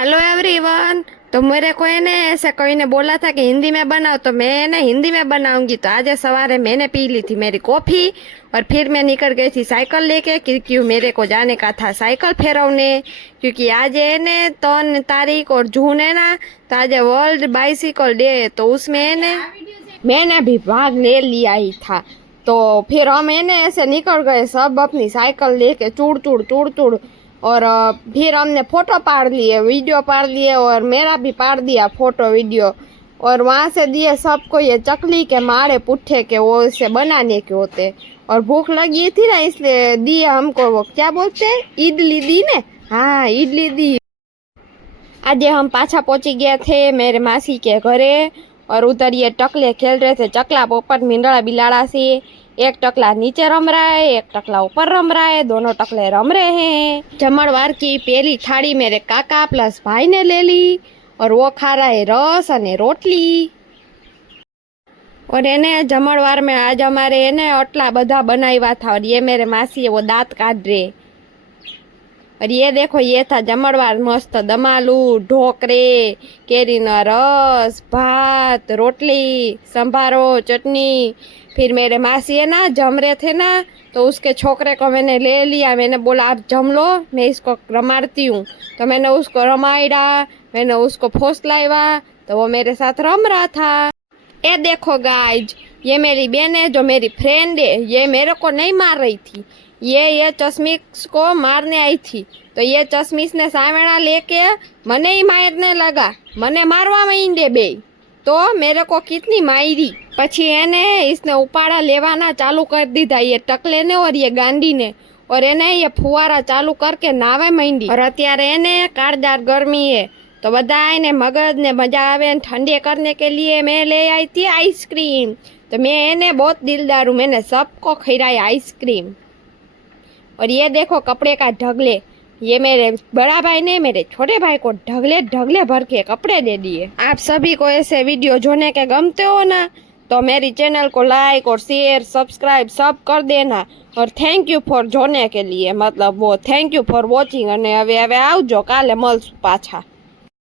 Hello everyone. तो मेरे को है ना ऐसे कोई ने बोला था कि हिंदी में बनाओ, तो मैं ना हिंदी में बनाऊंगी। तो आज सवारे मैंने पी ली थी मेरी कॉफ़ी और फिर मैं निकल गई थी साइकिल लेके, क्योंकि मेरे को जाने का था साइकिल फेरवने। क्योंकि आज है ना 3 तारीख और जून है ना, तो आज वर्ल्ड बाइसिकल डे है। तो उसमें है ना मैंने भी भाग ले लिया ही था। तो फिर हम है ना ऐसे निकल गए सब अपनी साइकिल लेके चूड़ और फिर हमने फोटो पाड़ लिए, वीडियो पाड़ लिए और मेरा भी पाड़ दिया फोटो वीडियो। और वहाँ से दिए सबको ये चकली के मारे पुट्ठे के, वो इसे बनाने के होते। और भूख लगी थी ना, इसलिए दिए हमको, वो क्या बोलते हैं, इडली दी ने। हाँ, इडली दी। आज हम पाछा पहुंची गए थे मेरे मासी के घरे और उधर ये टकले खेल रहे थे, चकला पोपट मिंडड़ा बिलाड़ा से। एक टकला नीचे रम रहा है, एक टकला ऊपर रम रहा है, दोनों टकले रम रहे हैं। जमणवार की पहली थाली मेरे काका प्लस भाई ने ले ली और वो खा रहा है रस और रोटली। और एने जमणवार में आज हमारे एने अटला बधा बनाव्या था और ये मेरे मासी वो दांत काट रहे। और ये देखो, ये था जमणवार, मस्त दमालू, ढोकरे, केरीनो रस, भात, रोटली, संभारो, चटनी। फिर मेरे मासी है ना जम रहे थे ना, तो उसके छोकरे को मैंने ले लिया। मैंने बोला आप जम लो, मैं इसको रमाड़ती हूँ। तो मैंने उसको रमाड़ा, मैंने उसको फौसलाया, तो वो मेरे साथ रम रहा था। ये देखो गाइज, ये मेरी बहन है जो मेरी फ्रेंड है। ये मेरे को नहीं मार रही थी, ये चश्मिश को मारने आई थी। तो ये चश्मिश ने सामेड़ा लेके मने ही मारने लगा, मने मारवा માંડે बे। तो मेरे को कितनी मारी। પછી એને इसने उपाड़ा लेवाना चालू कर दीधा, ये टकले ने और ये गांडी ने। और એને ये फुवारा चालू करके नावे માંડી। और અત્યારે એને કાળજાર गर्मी है, तो बधाई ने मगज ने मजा आवे ठंडे करने के लिए मैं ले आई थी आइसक्रीम। तो मैं एने बहुत दिलदार हूँ, मैंने सबको खिलाई आइसक्रीम। और ये देखो कपड़े का ढगले, ये मेरे बड़ा भाई ने मेरे छोटे भाई को ढगले ढगले भर के कपड़े दे दिए। आप सभी को ऐसे वीडियो जोने के गमते हो ना, तो मेरी चैनल को लाइक और शेयर सब्सक्राइब सब कर देना। और थैंक यू फॉर जोने के लिए, मतलब वो थैंक यू फॉर वॉचिंग। અને હવે આવજો, કાલે મળશું પાછા।